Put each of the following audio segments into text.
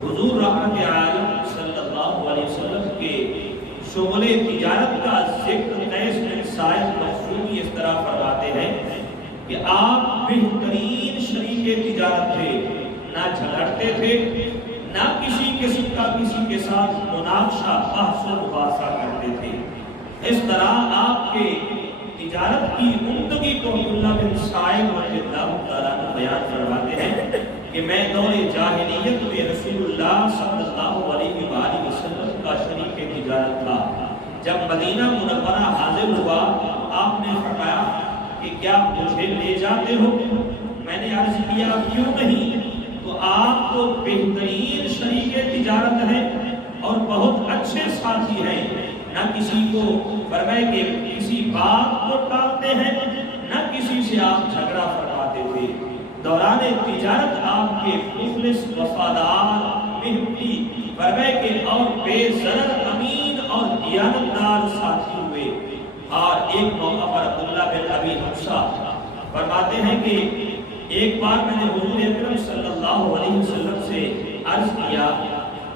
حضور رحمت عالم صلی اللہ علیہ وسلم کے شغل تجارت کا ذکر قیس بن سعد مخزومی اس طرح فرماتے ہیں کہ آپ بہترین شریک تجارت تھے، نہ جھگڑتے تھے، نہ کسی قسم کا کسی کے ساتھ مناقشہ بحث و مباحثہ کرتے تھے۔ اس طرح آپ کے تجارت کی عمدگی کو عبداللہ بن سعد رضی اللہ تعالیٰ عنہ بیان فرماتے ہیں کہ میں دور جاہلیت میں رسول اللہ صلی اللہ علیہ وآلہ وسلم کا شریک تجارت تھا۔ جب مدینہ منورہ حاضر ہوا آپ نے فرمایا کہ کیا مجھے لے جاتے ہو؟ میں نے عرض کیا کیوں نہیں؟ تو آپ تو بہترین شریک تجارت ہیں اور بہت اچھے ساتھی ہیں، نہ کسی کو فرمائے کہ کسی بات کو ٹالتے ہیں، نہ کسی سے آپ جھگڑا فرماتے تھے۔ دوران تجارت آپ کے مخلص، وفادار، محبتی، فرمائے کہ اور بے ضرر، امین اور دیانتدار ساتھی ہوئے۔ اور ایک موقع پر عبداللہ بن ابی حفصہ فرماتے ہیں کہ ایک بار میں نے حضور اکرم صلی اللہ علیہ وسلم سے عرض کیا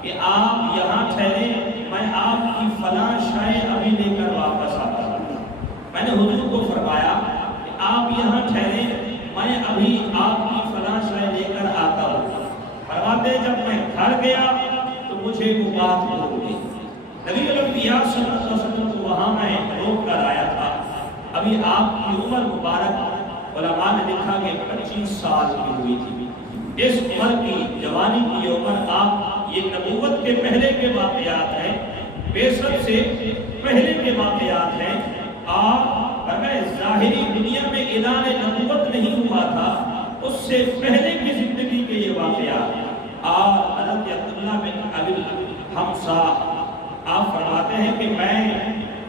کہ آپ یہاں ٹھہرے، میں آپ کی فلاں شے ابھی لے کر واپس آتا ہوں۔ میں نے حضور کو فرمایا کہ آپ یہاں ٹھہرے، میں ابھی آپ کی فلاں شے لے کر آتا ہوں۔ فرماتے جب میں گھر گیا تو مجھے وہ بات بھول گئی۔ نبی الانبیاء صلی اللہ علیہ وسلم کو وہاں میں روک کر آیا تھا۔ ابھی آپ کی عمر مبارک علماء نے لکھا کہ 25 سال کی ہوئی تھی۔ اس عمر کی جوانی کی عمر آپ، یہ نبوت کے پہلے کے واقعات ہیں، بعثت سے پہلے کے واقعات ہیں، اور اگر ظاہری دنیا میں اعلان نبوت نہیں ہوا تھا اس سے پہلے کی زندگی کے یہ واقعات۔ اور حضرت عبداللہ بن ابی حفصہ آپ فرماتے ہیں کہ میں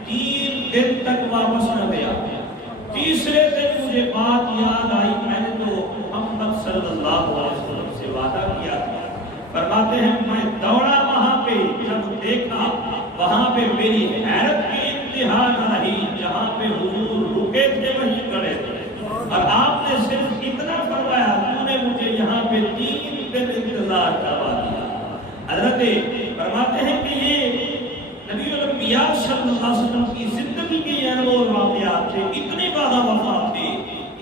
3 دن تک واپس نہ گیا۔ تیسرے دن مجھے بات یاد آئی، میں نے تو محمد صلی اللہ علیہ وسلم سے وعدہ کیا تھا۔ فرماتے ہیں میں دوڑا وہاں پہ، جب دیکھا وہاں پہ میری حیرت کی انتہا نہ رہی، جہاں پہ حضور رکے تھے وہیں کھڑے تھے، اور آپ نے صرف اتنا فرمایا تو نے مجھے یہاں پہ 3 دن انتظار کروا دیا۔ حضرت فرماتے ہیں کہ یہ نبی الانبیاء صلی اللہ علیہ وسلم کی زندگی کے یہ انمول واقعات تھے، اتنے وعدہ وفا تھے۔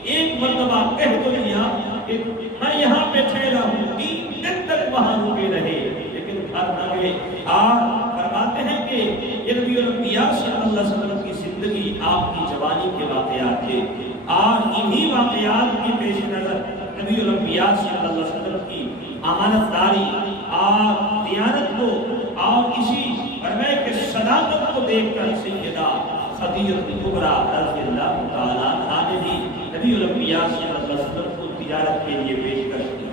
ایک مرتبہ کہہ تو لیا کہ میں یہاں پہ ٹھہرا ہوں، 3 دن تک وہاں رکے رہے لیکن گھر نہ گئے۔ اور فرماتے ہیں کہ یہ نبی الانبیاء صلی اللہ علیہ وسلم کی زندگی آپ کی جوانی کے واقعات تھے، اور انہی واقعات کی پیش نظر نبی الانبیاء صلی اللہ علیہ وسلم کی امانت داری اور دیانت کو اور اسی فرمائے کہ صداقت کو دیکھ کر سیدہ خدیجہ کبریٰ رضی اللہ تعالیٰ عنہا نے بھی نبی الانبیاء صلی اللہ علیہ وسلم کو تجارت کے لیے پیشکش کی۔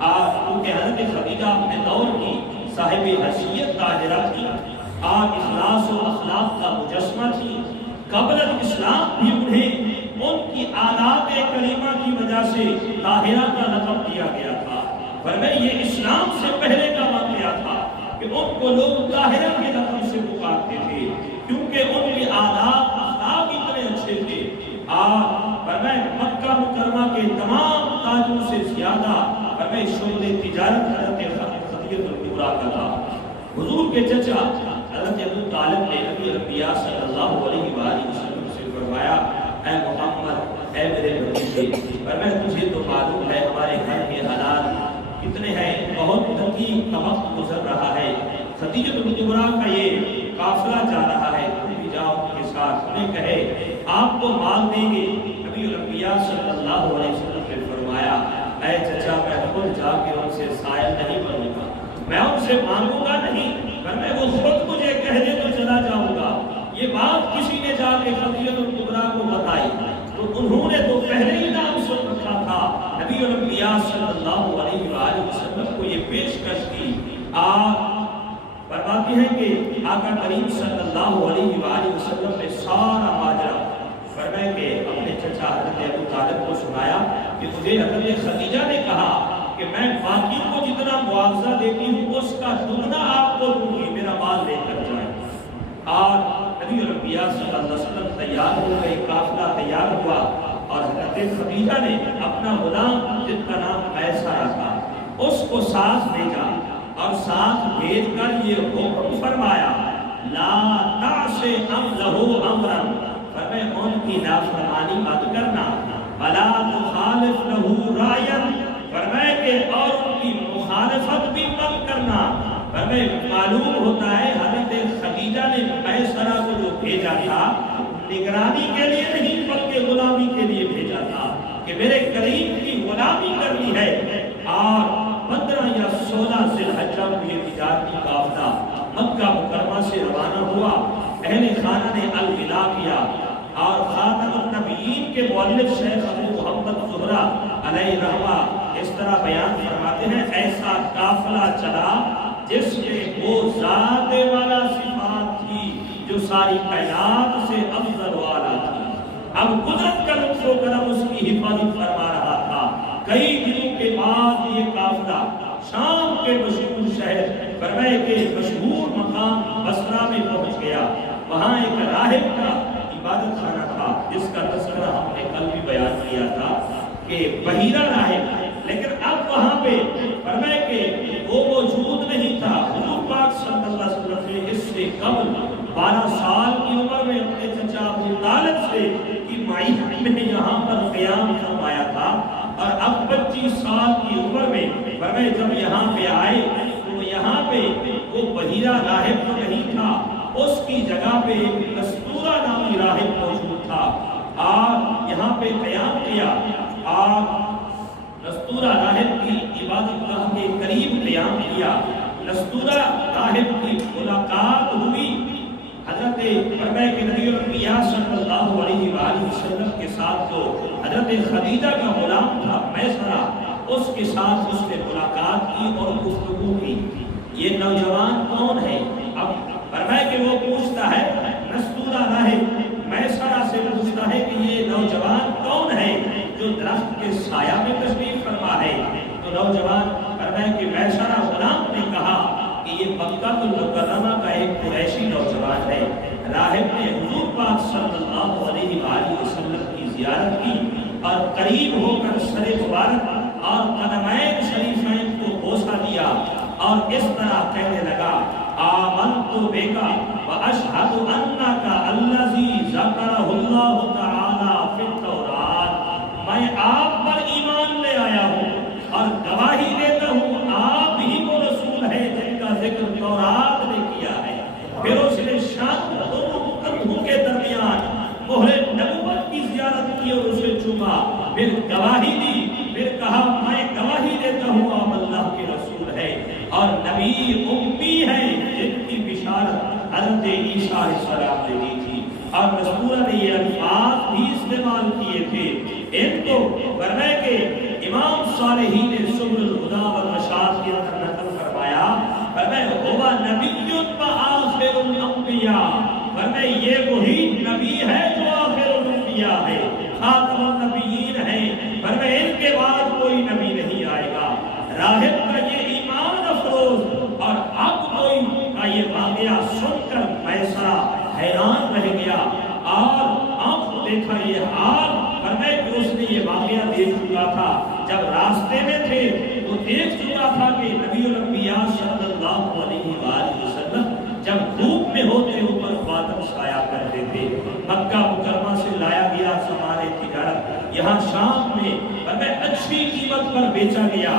اور کیونکہ حضرت خدیجہ اپنے دور کی صاحب حیثیت طاہرہ تھی اور اخلاص و اخلاق کا مجسمہ تھی، قبل الاسلام بھی انہیں ان کی عادات کریمہ کی وجہ سے طاہرہ کا لقب دیا گیا تھا، ورنہ یہ اسلام سے پہلے کا واقعہ تھا کہ ان کو لوگ طاہرہ کے لقب سے پکارتے تھے، کیونکہ ان کی عادات اخلاق اتنے اچھے تھے۔ اور فرمائے مکہ مکرمہ کے تمام تاجوں سے زیادہ فرمائے شغل تجارت حضرت خدیجہ کبریٰ کا تھا۔ حضور کے چچا حضرت ابو طالب نے نبی الانبیاء صلی اللہ علیہ وآلہ وسلم سے فرمایا اے محمد، اے میرے بھتیجے، فرمایا تجھے تو معلوم ہے ہمارے گھر کے حالات کتنے ہیں، بہت تنگی کا وقت گزر رہا ہے، خدیجہ کبریٰ کا یہ قافلہ جا رہا ہے، تم بھی جاؤ ان کے ساتھ، انہیں کہے آپ کو مال دیں گے۔ نبی الانبیاء صلی اللہ علیہ وسلم نے فرمایا اے چچا، میں خود جا کے ان سے سائل نہیں بنوں گا، میں ان سے مانگوں گا نہیں، ورنہ وہ خود مجھے کہہ دے تو چلا جاؤں گا۔ یہ بات کسی نے جا کے خدیجہ کبریٰ کو بتائی تو انہوں نے تو پہلے ہی نام سن رکھا تھا، نبی الانبیاء صلی اللہ علیہ وآلہ وسلم کو یہ پیشکش کی۔ آپ فرماتی ہیں کہ آقا کریم صلی اللہ علیہ وآلہ وسلم نے سارا ماجرا فرمائے کہ اپنے چچا حضرت ابو طالب کو سنایا کہ مجھے حضرت خدیجہ نے کہا کہ میں باقی کو جتنا معاوضہ دیتی ہوں اس کا دگنا آپ کو دوں گی، میرا مال لے کر جائیں۔ اور نبی الانبیاء صلی اللہ علیہ وسلم تیار ہو گئے، قافلہ تیار ہوا، اور حضرت خدیجہ نے اپنا غلام جن کا نام قیصر تھا اس کو ساتھ بھیجا، اور بھیج کر یہ حکم فرمایا لا تعص لہو امرا، فرمائے ان کی نافرمانی مت کرنا، ولا تخالف لہو رایا، فرمائے کہ اور ان کی مخالفت بھی مت کرنا۔ فرمائے معلوم ہوتا ہے حضرت خدیجہ نے میسرہ کو جو بھیجا تھا نگرانی کے لیے نہیں بلکہ غلامی کے لیے بھیجا تھا کہ میرے کریم کی غلامی کرنی ہے۔ اور 15 یا 16 ذی الحجہ کو یہ تجارتی قافلہ مکہ مکرمہ سے روانہ ہوا، اہل خانہ نے الوداع کیا، اور خاتم النبیین کے مؤلف شیخ ابو محمد زہرہ علیہ رحمہ اس طرح بیان فرماتے ہیں ایسا قافلہ چلا جس میں وہ ذات والا صفات تھی جو ساری کائنات سے افضل والا تھی۔ اب قدرت کا لطف و کرم اس کی حفاظت فرما رہا تھا۔ کئی دنوں کے بعد یہ قافلہ شام کے مشہور شہر فرمائے کے مشہور مقام بصرہ میں پہنچ گیا۔ وہاں ایک راہب کا عبادت خانہ تھا جس کا تذکرہ ہم نے کل بھی بیان کیا تھا کہ بحیرہ راہب، لیکن اب وہاں پہ فرمائے کہ وہ موجود نہیں تھا۔ حضور پاک صلی اللہ علیہ وسلم نے اس سے قبل 12 سال کی عمر میں اپنے چچا ابو طالب سے کی معیت میں یہاں پر قیام فرمایا تھا، اور اب 25 سال کی عمر میں فرمائے جب یہاں پہ آئے تو یہاں پہ وہ بحیرہ راہب تو نہیں تھا، اس کی جگہ پہ ایک نستورہ نامی راہب موجود تھا، اور یہاں پہ قیام کیا، اور نستورہ راہب کی عبادت گاہ کے قریب قیام کیا۔ نستورہ راہب کی ملاقات ہوئی حضرت فرمائے کہ نبی الانبیاء صلی اللہ علیہ وآلہ وسلم کے ساتھ جو حضرت خدیجہ کا غلام تھا میسرہ، اس کے ساتھ اس نے ملاقات کی اور گفتگو کی۔ یہ نوجوان کون ہے؟ اب فرمائے کہ وہ پوچھتا ہے، نستورہ راہب میسرہ سے پوچھتا ہے کہ یہ نوجوان کون ہے جو درخت کے سایہ میں تشریف فرما ہے؟ تو نوجوان فرمائے کہ میسرہ غلام نے کہا کہ یہ مکہ المکرمہ کا ایک قریشی نوجوان ہے۔ راہب نے حضور پاک صلی اللہ علیہ وآلہ وسلم کی زیارت کی اور قریب ہو کر سر مبارک اور قدمین شریفین کو بوسہ دیا اور اس طرح کہنے لگا آمنت بک واشہد انک الذی ذکرہ اللہ تعالی فی التوراۃ، میں آپ پر ایمان لے آیا ہوں اور گواہی دیتا ہوں آپ ہی وہ رسول ہے جن کا ذکر تورات نے کیا ہے۔ پھر اس نے شام دونوں کندھوں کے درمیان مہر نبوت کی زیارت کی اور اسے چوما، پھر گواہی دی، پھر کہا میں گواہی دیتا ہوں آپ اللہ کے رسول ہے اور نبی امی ہے جن کی بشارت حضرت عیسیٰ علیہ السلام نے دی تھی۔ اور نستورہ نے یہ الفاظ بھی استعمال کیے تھے، ان کو فرمائے کہ امام صالحین سبل الہدی والرشاد کے اندر نقل فرمایا، فرمائے ہوا نبی و آخر الانبیاء، فرمائے یہ وہی نبی ہے جو آخر الانبیاء ہے، خاتم النبیین ہے، فرمائے ان کے بعد کوئی نبی نہیں آئے گا۔ راہب کا یہ ایمان افروز اور اب کوئی کا یہ واقعہ سن کر میسرہ حیران رہ گیا اور آنکھ دیکھا یہ حال، فرمائے کہ اس نے یہ واقعہ دیکھ چکا تھا، جب راستے میں تھے تو دیکھ چکا تھا کہ نبی الانبیاء صلی اللہ علیہ وآلہ وسلم جب دھوپ میں ہوتے اوپر بادل سایہ کرتے تھے۔ مکہ مکرمہ سے لایا گیا سامان تجارت یہاں شام میں فرمائے اچھی قیمت پر بیچا گیا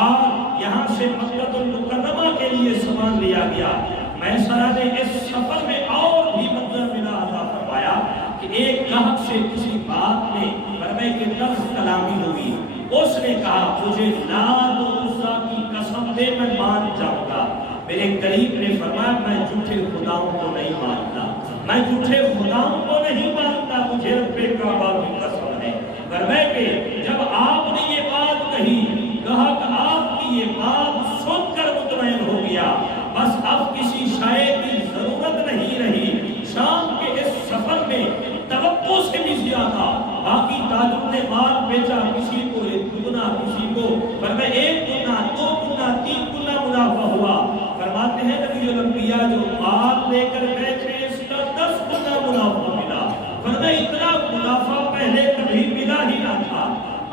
اور یہاں سے مکہ المکرمہ کے لیے سامان لیا گیا۔ میسرہ نے اس سفر میں اور بھی منظر ملا عطا فرمایا کہ ایک گاہک سے کسی بات میں فرمائے کہ تلخ کلامی ہوئی، اس نے کہا مجھے لات و عزیٰ کی قسم دے میں مان جاؤں گا۔ میرے قریب نے فرمایا میں جھوٹے خداؤں کو نہیں مانتا، میں جھوٹے خداؤں کو نہیں مانتا، مجھے رب کعبہ کی قسم ہے۔ فرمائے کہ جب آپ نے یہ بات کہی گاہک آپ کی یہ بات سن کر مطمئن ہو گیا، بس اب کسی شے کی ضرورت نہیں رہی۔ شام کے اس سفر میں توقع سے بھی زیادہ باقی تاجروں نے مال بیچا، کسی کو ایک گنا، کسی کو فرمائے ایک گنا، دو گنا، تین گنا منافع ہوا۔ فرماتے ہیں نبی الانبیاء جو مال لے کر گئے تھے اس کا 10 گنا منافع ملا، فرمائے اتنا منافع پہلے کبھی ملا ہی نہ تھا۔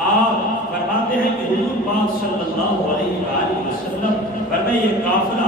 اور فرماتے ہیں کہ حضور پاک صلی اللہ علیہ وآلہ وسلم فرمائے یہ قافلہ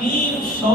300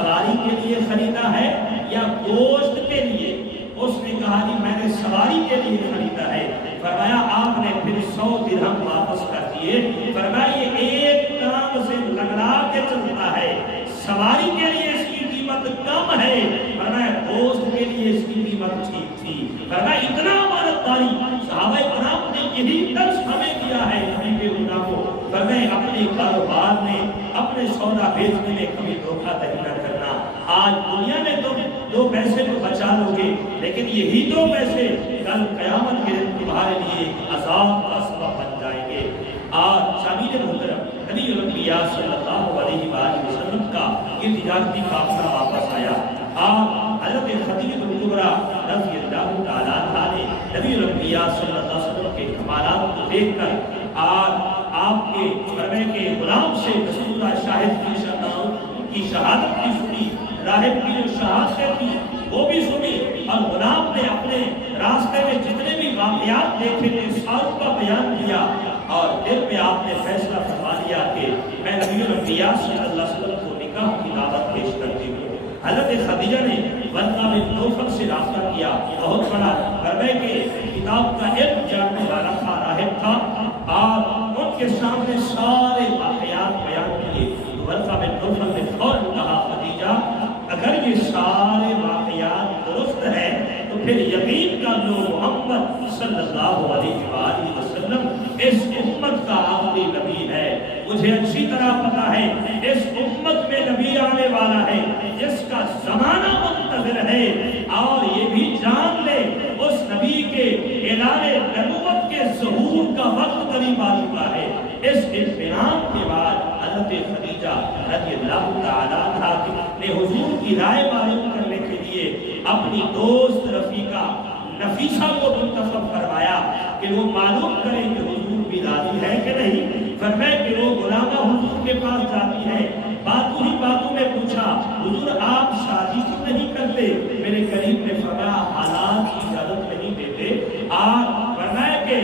سواری کے لیے خریدا ہے یا گوشت کے لیے؟ اس نے کہا جی میں نے سواری کے لیے خریدا ہے۔ فرمایا آپ نے پھر 100 درہم واپس کر دیے۔ فرمایا یہ ایک ٹانگ سے لگڑا کے چلتا ہے، سواری کے لیے اس کی قیمت کم ہے، فرمایا گوشت کے لیے اس کی قیمت ٹھیک تھی۔ فرمایا اتنا امانتداری صحابہ کرام نے یہی درس ہمیں دیا ہے نبی کے غلاموں۔ فرمایا اپنے کاروبار میں اپنے سودا بیچنے میں کبھی دھوکہ دہی نہ کرنا۔ آج دنیا میں تم 2 پیسے تو بچا لو گے، لیکن یہی 2 پیسے کل قیامت کے دن تمہارے لیے عذاب کا سبب بن جائیں گے۔ آج شامل محترم نبی الانبیاء صلی اللہ علیہ وآلہ وسلم کا یہ تجارتی قافلہ واپس آیا۔ آپ حضرت خدیجہ کبریٰ رضی اللہ تعالیٰ عنہا نے نبی الانبیاء صلی اللہ علیہ وسلم کے کمالات کو دیکھ کر آپ کے فرمے کے غلام سے رسول اللہ شاہد کی شہادت کی سنی، راہب کی جو شہادت تھی وہ بھی سنی، اور غلام نے اپنے راستے میں جتنے بھی واقعات دیکھے تھے ساروں کا بیان کیا، اور دل میں آپ نے فیصلہ فرما لیا کہ میں نبی الانبیاء صلی اللہ علیہ وسلم کو نکاح کی دعوت پیش کرتی ہوں۔ حضرت خدیجہ نے ورقہ بن نوفل سے رابطہ کیا، بہت بڑا فرمائے کہ کتاب کا علم جاننے والا تھا، راہب تھا، اور ان کے سامنے سارے واقعات بیان کیے۔ ورقہ بن نوفل نے فوراً کہا خدیجہ اگر یہ سارے واقعات درست ہیں تو پھر یقین کر لو محمد صلی اللہ علیہ وآلہ وسلم اس امت کا آخری نبی ہے۔ مجھے اچھی طرح پتا ہے اس امت میں نبی آنے والا ہے جس کا زمانہ منتظر ہے، اور یہ بھی جان لے اس نبی کے اعلان نبوت کے ظہور کا وقت قریب آ چکا ہے۔ اس اطمینان کے بعد حضرت خدیجہ رضی اللہ تعالیٰ عنہا نے حضور کی رائے معلوم کرنے کے لیے اپنی دوست رفیقہ نفیسہ کو منتخب فرمایا کہ وہ معلوم کریں کہ حضور بھی راضی ہے کہ نہیں۔ فرمایا کہ وہ غلامہ حضور کے پاس جاتی ہے، باتوں ہی باتوں میں پوچھا حضور آپ شادی کیوں نہیں کرتے؟ میرے قریب نے فرمایا حالات کی اجازت نہیں دیتے، آپ فرمایا کہ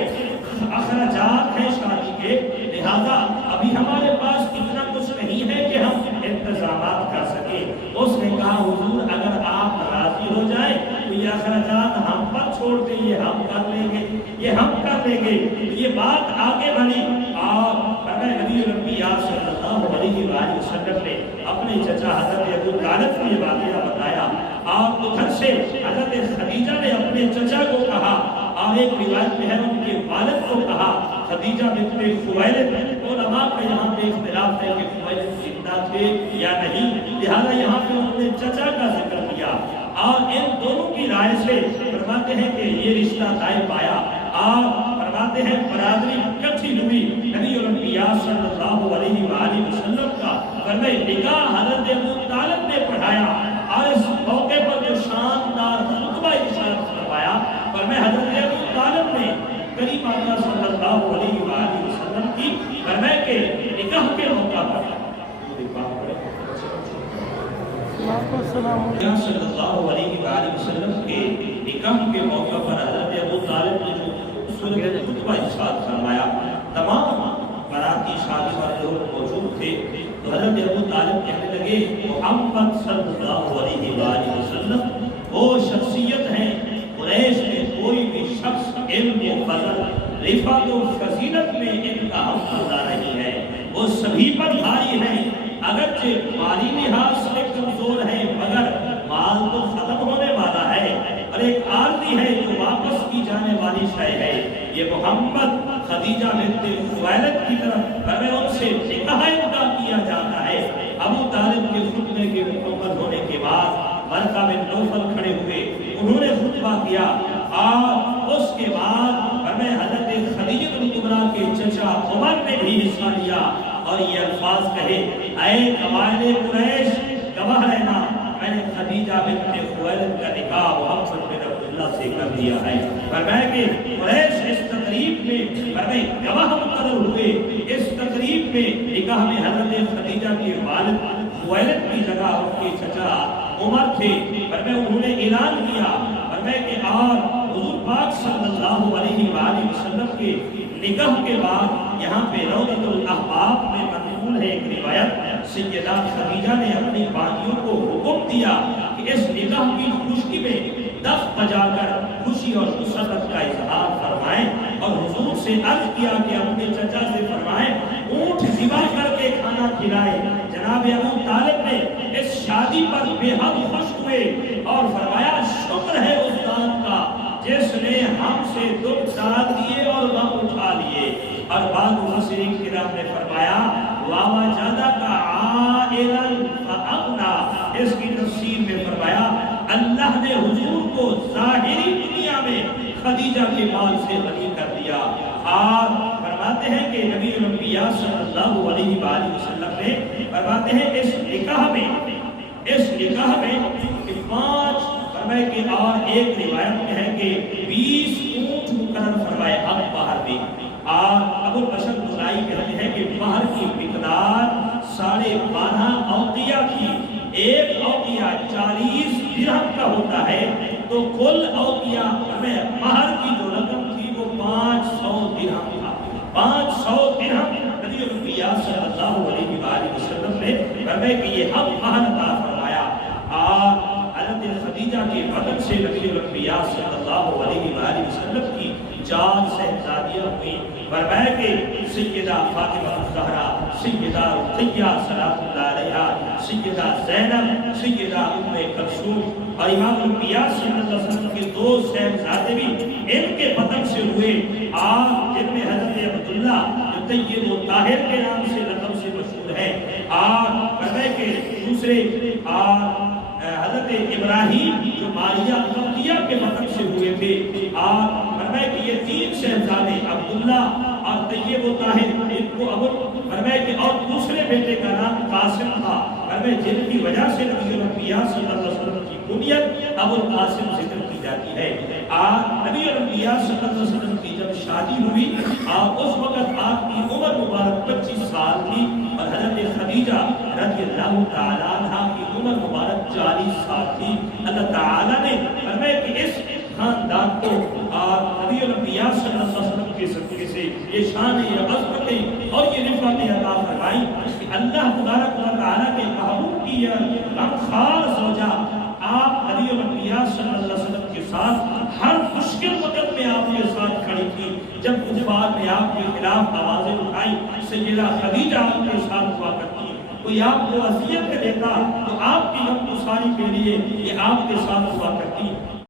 اخراجات ہیں شادی کے، لہذا ابھی ہمارے پاس اتنا کچھ نہیں ہے کہ ہم انتظامات کر سکیں۔ اس نے کہا حضور اگر آپ راضی ہو جائیں تو یہ اخراجات ہم پر چھوڑ دیں، یہ ہم کر لیں گے، یہ ہم کر لیں گے۔ یہ بات آگے بڑھی اور نبی الانبیاء صلی اللہ علیہ وآلہ وسلم نے اپنے چچا حضرت ابو طالب کو یہ واقعہ بتایا، اور ادھر سے حضرت خدیجہ نے اپنے چچا کو کہا، اور ایک روایت میں ہے ان کے والد کو کہا۔ خدیجہ بنت خویلد، علماء کا یہاں پہ اختلاف ہے کہ خویلد زندہ تھے یا نہیں، لہذا یہاں پہ انہوں نے چچا کا ذکر کیا، اور ان دونوں کی رائے سے فرماتے ہیں کہ یہ رشتہ طے پایا، اور فرماتے ہیں برادری اکٹھی ہوئی نبی الانبیاء صلی اللہ علیہ وآلہ وسلم کا فرمائے نکاح حضرت ابو طالب نے پڑھایا، اور اس موقع پر جو شاندار خطبہ ارشاد فرمایا فرمائے حضرت ابو طالب نے کریم آقا صلی اللہ علیہ وآلہ وسلم کی فرمائے کہ نکاح کے موقع پر صلی اللہ علیہ وآلہ وسلم کے نکاح کے موقع پر حضرت ابو طالب نے جو خطبہ ارشاد فرمایا، تمام باراتی شادی والے لوگ موجود تھے، تو حضرت ابو طالب کہنے لگے محمد صلی اللہ علیہ وآلہ وسلم وہ شخصیت ہیں قریش میں کوئی بھی شخص علم و فضل رفعت و فضیلت میں ان کا ہم پردہ نہیں ہے، وہ سبھی پر بھاری ہیں، اگرچہ مالی لحاظ سے کمزور ہے مگر مال تو ختم ہونے والا ہے، اور ایک عارضی ہے جو واپس کی جانے والی شے ہے۔ یہ محمد خدیجہ بنت خویلد کی طرف ہمیں ان سے نکاح کیا جاتا ہے۔ ابو طالب کے خطبے کے مکمل ہونے کے بعد ورقہ بن نوفل کھڑے ہوئے، انہوں نے خطبہ کیا، اور اس کے بعد ہمیں حضرت خدیجہ کبریٰ کے چچا عمر نے بھی حصہ لیا، اور یہ الفاظ کہے اے قبائل قریش گواہ رہنا، میں نے خدیجہ بنت خویلد کا نکاح محمد بن عبداللہ سے کر دیا ہے۔ فرمایا کہ قریش اس تقریب میں فرمائے گواہ مقرر ہوئے، اس تقریب میں نکاح میں حضرت خدیجہ کے والد خویلد کی جگہ ان کے چچا عمر تھے، فرمائے انہوں نے اعلان کیا، فرمائے کہ اور حضور پاک صلی اللہ علیہ وآلہ وسلم کے نکاح کے بعد یہاں پہ روضۃ الاحباب میں منقول ہے ایک روایت، سیدہ خدیجہ نے اپنی باندیوں کو دیا کہ اس نکاح کی خوشی میں دف بجا کر خوشی اور مسرت کا اظہار فرمائیں، اور حضور سے عرض کیا کہ اپنے چچا سے فرمائیں اونٹ ذبح کر کے کھانا کھلائے۔ جناب ابو طالب نے اس شادی پر بے حد خوش ہوئے اور فرمایا شکر ہے اس ذات کا جس نے ہم سے دکھ ڈال دیے اور غم اٹھا لیے۔ اور بعض مفسرین کرام نے فرمایا وَوَجَدَكَ عَائِلًا فَأَغْنَىٰ، اس کی تفسیر میں فرمایا اللہ نے حضور کو ظاہری دنیا میں خدیجہ کے مال سے غنی کر دیا۔ اور فرماتے ہیں کہ نبی الانبیاء صلی اللہ علیہ وآلہ وسلم نے فرماتے ہیں اس نکاح میں پانچ فرمائے کہ اور ایک روایت میں ہے کہ 20 اونٹ مقرر فرمائے اب باہر میں۔ اور ابو البشر بخاری کہتے ہیں کہ باہر کی مقدار 12.5 اوقیہ کی، ایک اوقیہ 40 درہم کا ہوتا ہے، تو کل اوقیہ ہمیں باہر کی جو رقم تھی وہ 500 درہم تھا۔ 500 درہم نبی الانبیاء صلی اللہ علیہ وآلہ وسلم نے فرمایا کہ یہ ہم باہر عطا فرمایا۔ اور حضرت خدیجہ کے بدن سے نبی الانبیاء صلی اللہ علیہ وآلہ وسلم کی 4 صاحبزادیاں ہوئیں۔ فرمایا کہ سیدہ فاطمہ الزہرا، سیدہ رقیہ صلوات اللہ علیہا، سیدہ زینب، سیدہ ام کلثوم، اور امام الانبیاء صلی اللہ علیہ وسلم کے 2 صاحبزادے بھی ان کے بدن سے ہوئے۔ اور جن میں حضرت عبداللہ جو طیب و طاہر کے نام سے لقب سے مشہور ہے، اور فرمایا کہ دوسرے حضرت ابراہیم جو ماریہ قبطیہ کے بدن سے ہوئے تھے، اور فرمایا کہ یہ 3 صاحبزادے عبداللہ اور طیب و طاہر ان کو فرمایا کہ اور دوسرے بیٹے کا نام قاسم تھا، فرمایا جن کی وجہ سے نبی الانبیاء صلی اللہ علیہ وسلم کی کنیت ابو القاسم ذکر کی جاتی ہے۔ اور نبی الانبیاء صلی اللہ علیہ وسلم کی جب شادی ہوئی اور اس وقت آپ کی عمر مبارک 25 سال تھی، اور حضرت خدیجہ رضی اللہ تعالیٰ عنہ کی عمر مبارک 40 سال تھی۔ اللہ تعالیٰ نے فرمایا کہ اس خاندان کو اور نبی الانبیاء صلی اللہ علیہ وسلم کے صدقے سے یہ شان، یہ عظمتیں اور یہ رفعتیں عطا فرمائی کہ اللہ تبارک و تعالیٰ کے محبوب کی یہ غمخوار زوجہ آپ نبی الانبیاء صلی اللہ علیہ وسلم کے ساتھ ہر مشکل وقت میں آپ کے ساتھ کھڑی تھی۔ جب کچھ بات نے آپ کے خلاف آوازیں اٹھائی، سیدہ خدیجہ آپ کے ساتھ ہوا کرتی، کوئی آپ کو اذیت دیتا تو آپ کی غمگساری کے لیے یہ آپ کے ساتھ ہوا کرتی۔